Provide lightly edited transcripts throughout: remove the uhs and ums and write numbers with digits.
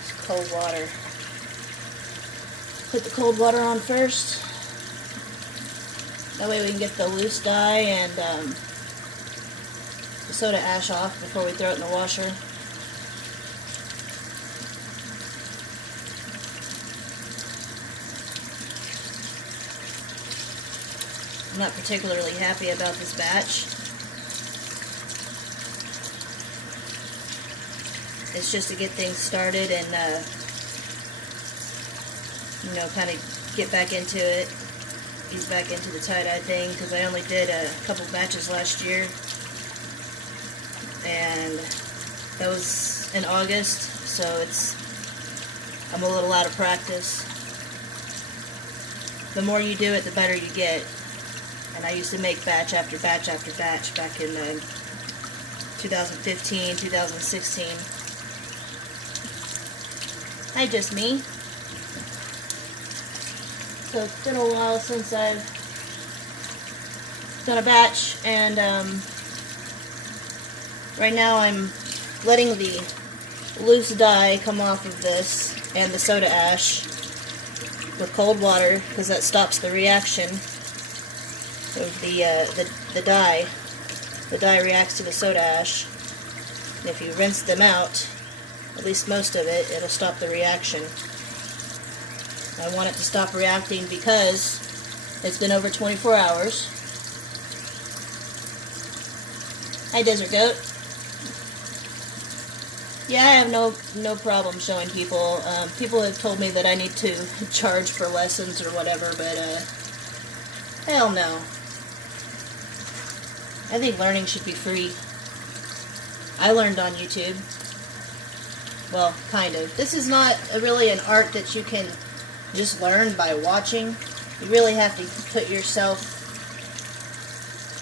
It's cold water. Put the cold water on first. That way we can get the loose dye and the soda ash off before we throw it in the washer. I'm not particularly happy about this batch. It's just to get things started and you know, kind of get back into it, ease back into the tie-dye thing, because I only did a couple batches last year, and that was in August, so I'm a little out of practice. The more you do it, the better you get. And I used to make batch after batch after batch back in 2015, 2016. Hi, just me. So it's been a while since I've done a batch, and right now I'm letting the loose dye come off of this and the soda ash with cold water, because that stops the reaction of the dye. The dye reacts to the soda ash, and if you rinse them out, at least most of it, it'll stop the reaction. I want it to stop reacting because it's been over 24 hours. Hi, Desert Goat. Yeah, I have no problem showing people. People have told me that I need to charge for lessons or whatever, but hell no. I think learning should be free. I learned on YouTube. Well, kind of. This is not really an art that you can just learn by watching. You really have to put yourself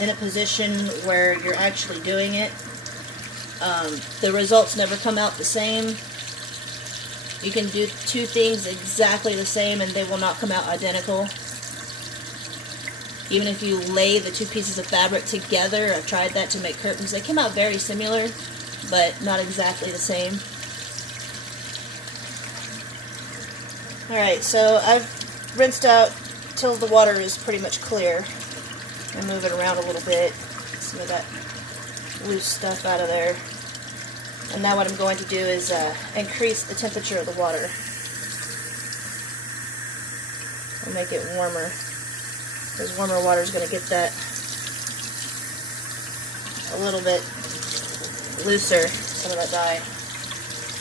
in a position where you're actually doing it. The results never come out the same. You can do two things exactly the same and they will not come out identical. Even if you lay the two pieces of fabric together, I've tried that to make curtains. They came out very similar, but not exactly the same. Alright, so I've rinsed out till the water is pretty much clear. I move it around a little bit, some of that loose stuff out of there. And now what I'm going to do is increase the temperature of the water. I'll make it warmer, because warmer water is going to get that a little bit looser, some of that dye.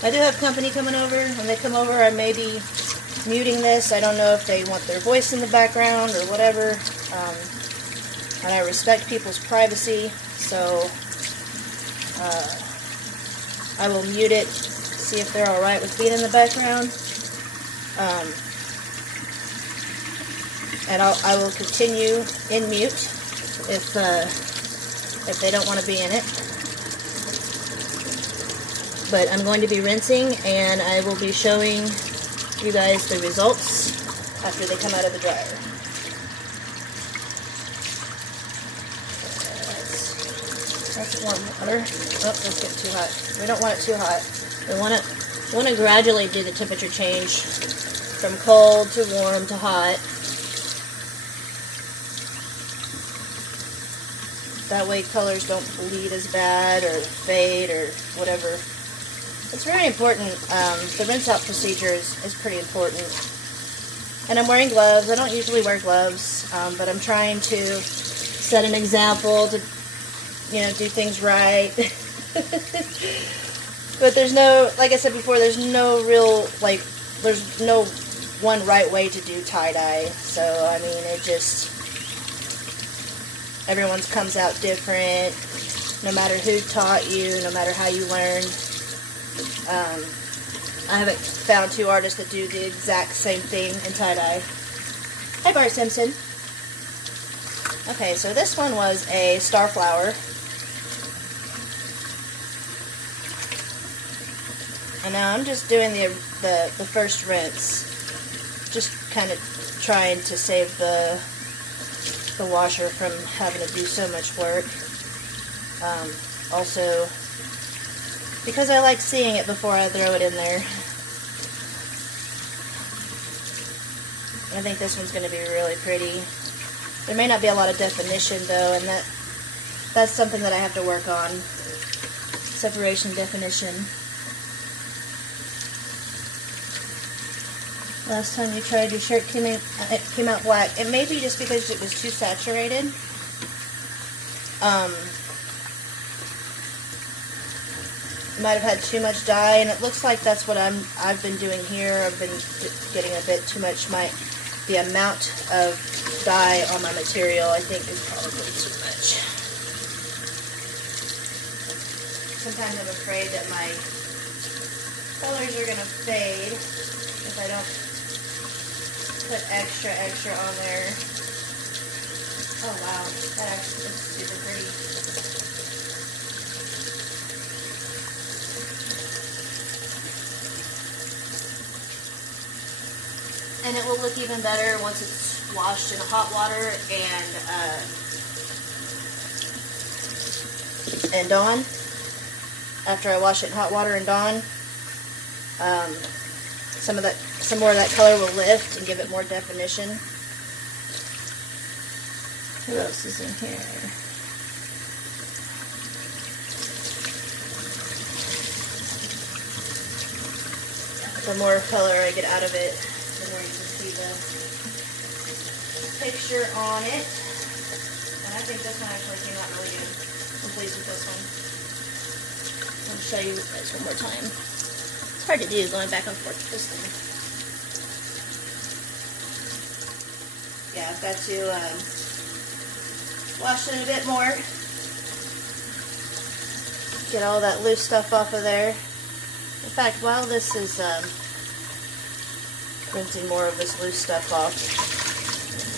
I do have company coming over. When they come over, I may be muting this. I don't know if they want their voice in the background or whatever. And I respect people's privacy, so I will mute it, see if they're alright with being in the background. And I will continue in mute if they don't want to be in it. But I'm going to be rinsing, and I will be showing you guys the results after they come out of the dryer. That's warm water. Oh, let's get too hot. We don't want it too hot. We want to gradually do the temperature change from cold to warm to hot. That way colors don't bleed as bad or fade or whatever. It's very important. The rinse out procedure is pretty important. And I'm wearing gloves. I don't usually wear gloves, but I'm trying to set an example to, you know, do things right. But there's no, like I said before, there's no real, like, there's no one right way to do tie-dye. So, I mean, it just, everyone's comes out different, no matter who taught you, no matter how you learned. I haven't found two artists that do the exact same thing in tie-dye. Hi, Bart Simpson. Okay, so this one was a Starflower. And now I'm just doing the first rinse. Just kind of trying to save the washer from having to do so much work. Also, because I like seeing it before I throw it in there. I think this one's going to be really pretty. There may not be a lot of definition though, and that's something that I have to work on. Separation, definition. Last time you tried, your shirt it came out black. It may be just because it was too saturated. Might have had too much dye, and it looks like that's what I've been doing here. I've been getting a bit too much. The amount of dye on my material, I think, is probably too much. Sometimes I'm afraid that my colors are going to fade if I don't put extra on there. Oh wow, that actually looks super pretty. And it will look even better once it's washed in hot water and Dawn. After I wash it in hot water and Dawn, some more of that color will lift and give it more definition. What else is in here? The more color I get out of it, the more you can see the picture on it. And I think this one actually came out really good. I'm pleased with this one. I'll show you guys one more time. It's hard to do going back and forth with this thing. Yeah, I've got to wash it a bit more. Get all that loose stuff off of there. In fact, while this is rinsing more of this loose stuff off,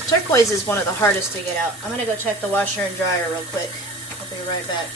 turquoise is one of the hardest to get out. I'm going to go check the washer and dryer real quick. I'll be right back.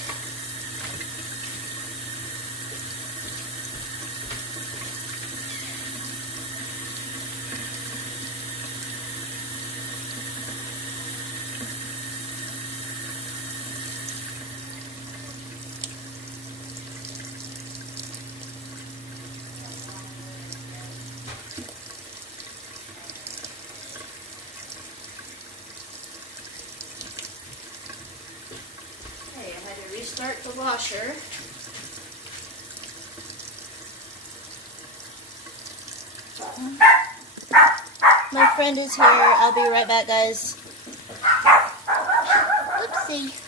Start the washer. My friend is here. I'll be right back, guys. Oopsie.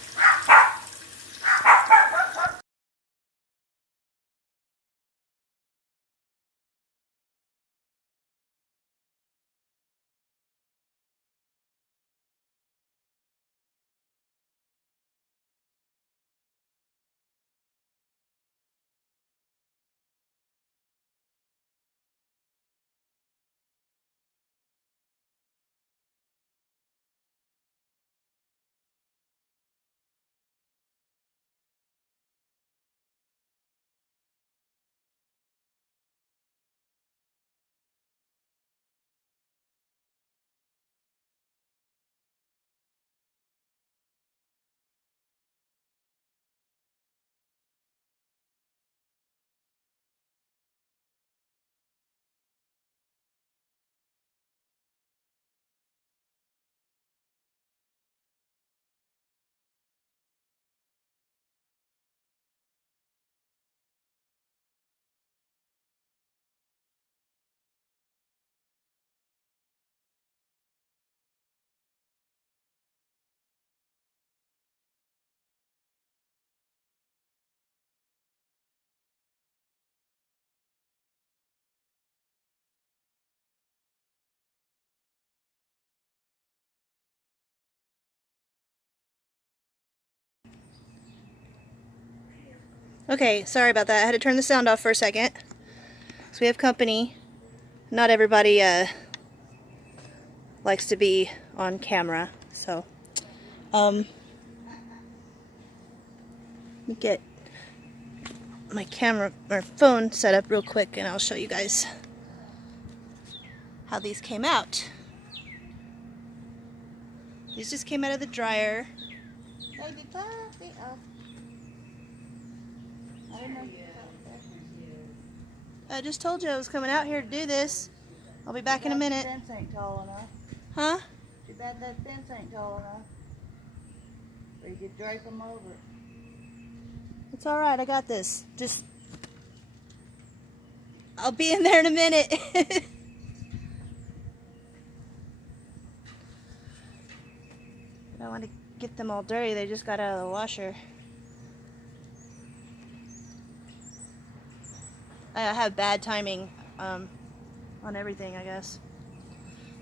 Okay, sorry about that. I had to turn the sound off for a second. So we have company. Not everybody likes to be on camera, so let me get my camera or phone set up real quick and I'll show you guys how these came out. These just came out of the dryer. I just told you I was coming out here to do this. I'll be back in a minute. That fence ain't tall enough. Huh? Too bad that fence ain't tall enough. Or you could drape them over it. It's alright, I got this. Just... I'll be in there in a minute. I don't want to get them all dirty. They just got out of the washer. I have bad timing on everything, I guess.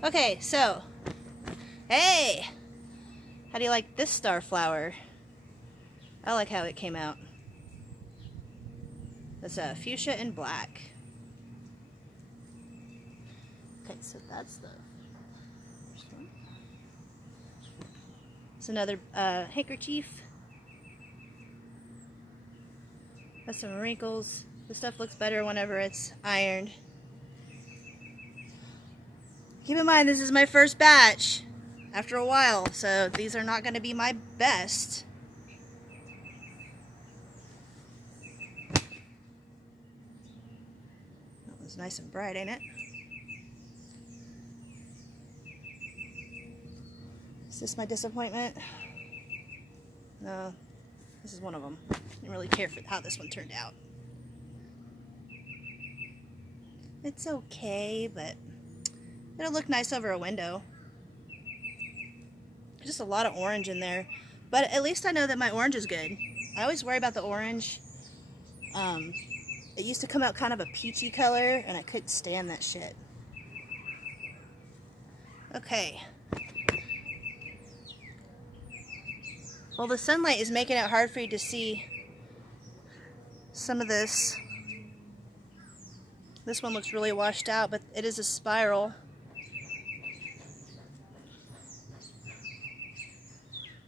Okay, so, hey! How do you like this star flower? I like how it came out. That's a fuchsia and black. Okay, so that's the first one. It's another handkerchief. Has some wrinkles. This stuff looks better whenever it's ironed. Keep in mind, this is my first batch after a while, so these are not going to be my best. That was nice and bright, ain't it? Is this my disappointment? No, this is one of them. I didn't really care for how this one turned out. It's okay, but it'll look nice over a window. Just a lot of orange in there, but at least I know that my orange is good. I always worry about the orange. It used to come out kind of a peachy color, and I couldn't stand that shit. Okay. Well, the sunlight is making it hard for you to see some of this. This one looks really washed out, but it is a spiral.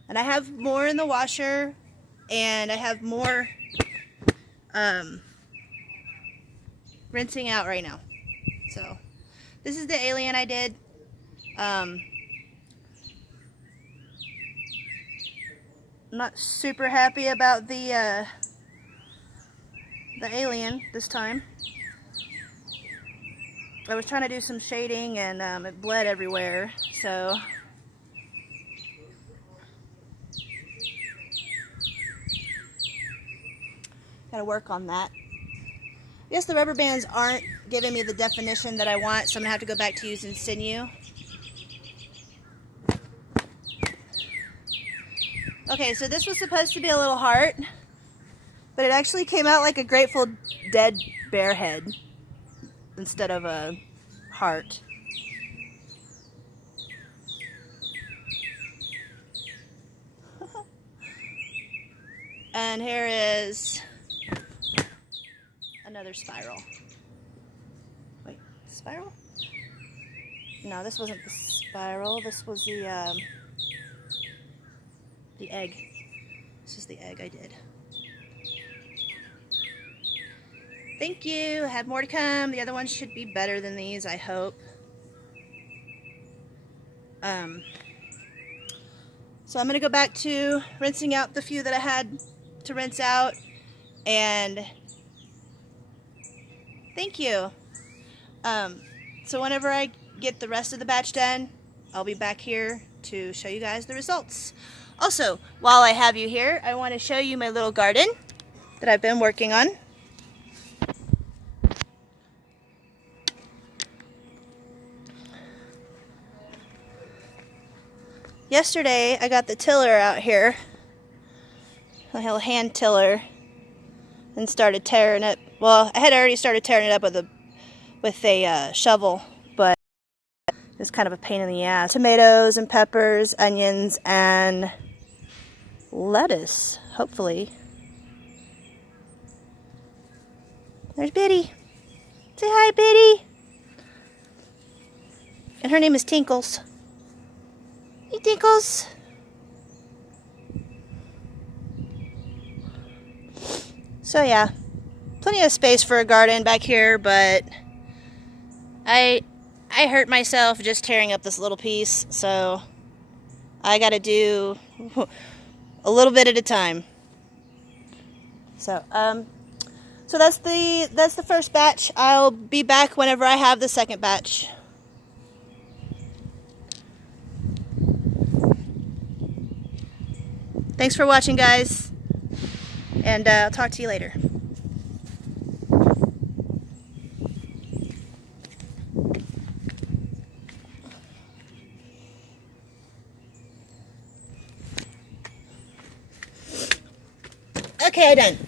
And I have more in the washer, and I have more rinsing out right now. So this is the alien I did. I'm not super happy about the alien this time. I was trying to do some shading and it bled everywhere, so gotta work on that. I guess the rubber bands aren't giving me the definition that I want, so I'm gonna have to go back to using sinew. Okay, so this was supposed to be a little heart, but it actually came out like a Grateful Dead bear head instead of a heart. And here is another spiral. Wait, spiral? No, this wasn't the spiral. This was the egg. This is the egg I did. Thank you. I have more to come. The other ones should be better than these, I hope. So I'm going to go back to rinsing out the few that I had to rinse out. And thank you. So whenever I get the rest of the batch done, I'll be back here to show you guys the results. Also, while I have you here, I want to show you my little garden that I've been working on. Yesterday, I got the tiller out here, a little hand tiller, and started tearing it. Well, I had already started tearing it up with a shovel, but it was kind of a pain in the ass. Tomatoes and peppers, onions, and lettuce, hopefully. There's Biddy. Say hi, Biddy. And her name is Tinkles. Hey, Tinkles. So yeah, plenty of space for a garden back here, but I hurt myself just tearing up this little piece, so I gotta do a little bit at a time. So, So that's the first batch. I'll be back whenever I have the second batch. Thanks for watching, guys, and I'll talk to you later. Okay, I'm done.